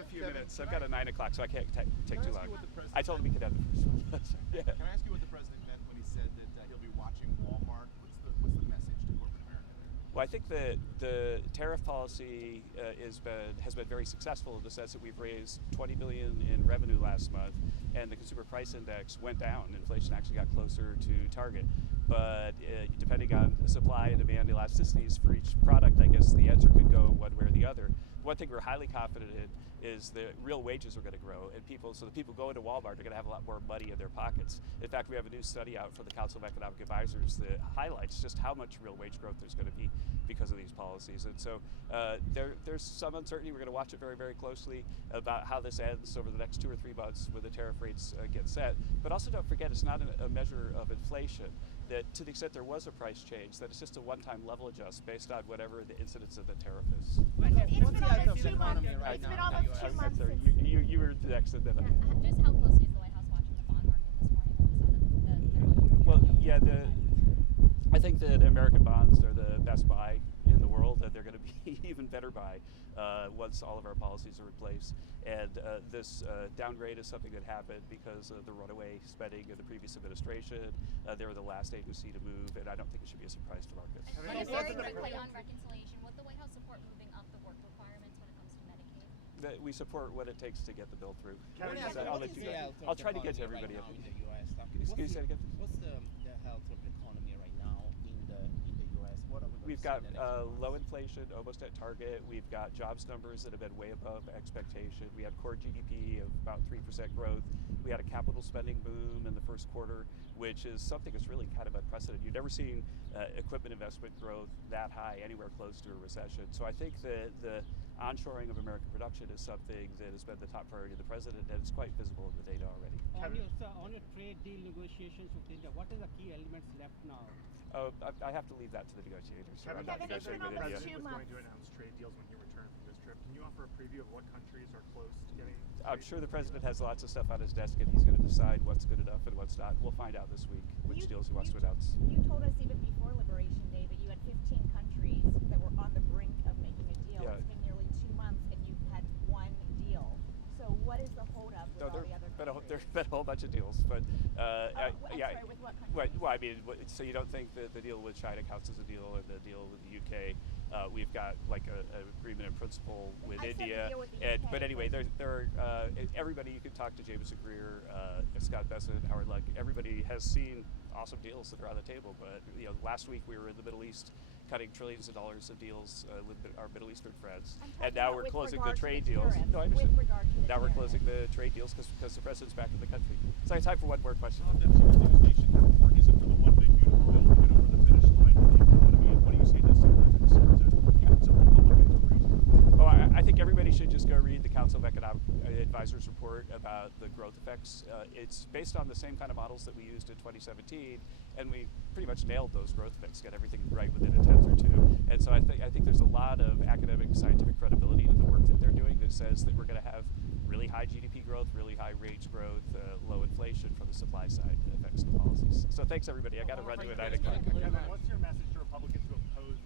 a few minutes. I've got a 9 o'clock, so I can't take too long. I told him he could have the first one. Yeah. Can I ask you what the president meant when he said that he'll be watching Walmart? What's the message to corporate America? Well, I think that the tariff policy has been very successful in the sense that we've raised $20 billion in revenue last month, and the consumer price index went down. Inflation actually got closer to target. But depending on supply and demand elasticities for each product, I guess the answer could go one way or the other. One thing we're highly confident in is that real wages are going to grow, and the people going to Walmart are going to have a lot more money in their pockets. In fact, we have a new study out from the Council of Economic Advisors that highlights just how much real wage growth there's going to be because of these policies. And so there's some uncertainty. We're going to watch it very, very closely about how this ends over the next 2 or 3 months when the tariff rates get set. But also don't forget, it's not a measure of inflation. That to the extent there was a price change, that it's just a one-time level adjust based on whatever the incidence of the tariff is. It's been almost 2 months. It's been almost 2 months. You were the next. Just how closely is the White House watching the bond market this morning? Well, yeah, I think that American bonds are the best buy in the world, and they're going to be even better buy once all of our policies are in place. And this downgrade is something that happened because of the runaway spending of the previous administration. They were the last agency to move, and I don't think it should be a surprise to markets. Very quickly on reconciliation, would the White House support moving up the work requirements when it comes to Medicaid? We support what it takes to get the bill through. I'll try to get to everybody. Right in the U.S. Excuse me again. What's the health of the economy right now in the U.S.? What are we We've got low inflation, almost at target. We've got jobs numbers that have been way above expectation. We had core GDP of about 3% growth. We had a capital spending boom in the first quarter, which is something that's really kind of unprecedented. You've never seen equipment investment growth that high anywhere close to a recession. So I think that the onshoring of American production is something that has been the top priority of the president, and it's quite visible in the data already. On your trade deal negotiations with India, what are the key elements left now? I have to leave that to the negotiators. Kevin, it's been almost 2 was months. going to announce trade deals when he returned from this trip. Can you offer a preview of what countries are close to getting? I'm sure the president has lots of stuff on his desk, and he's going to decide what's good enough and what's not. We'll find out this week which deals he wants to announce. You told us even before Liberation Day that you had 15 countries that were on the brink of making a deal. Yeah. It's been nearly 2 months, and you've had one deal. So what is the holdup with all the other countries? There's been a whole bunch of deals, but sorry, with what countries? Well, I mean, so you don't think that the deal with China counts as a deal, and the deal with the UK? We've got like an agreement in principle with India, the deal with the UK, but anyway, there are everybody. You can talk to Jameson Greer, Scott Bessent, Howard Luck. Everybody has seen awesome deals that are on the table, but last week we were in the Middle East cutting trillions of dollars of deals with our Middle Eastern friends, and now we're closing the trade deals. No, I understand. Now we're closing the trade deals because the president's back in the country. So I have time for one more question. How important is it for the one big beautiful bill to get over the finish line for the economy? And what do you say to some of the concerns that some Republicans are raising? Oh, I think everybody should just go read the Council of Economic Advisors report about the growth effects. It's based on the same kind of models that we used in 2017, and we pretty much nailed those growth effects, got everything right within a tenth or two. And so I think there's a lot of academic, scientific credibility to the work that they're doing that says that we're going to have really high GDP growth, really high wage growth, low inflation from the supply side effects of the policies. So thanks everybody. I got to run to a 9 o'clock. Kevin, what's your message to Republicans who oppose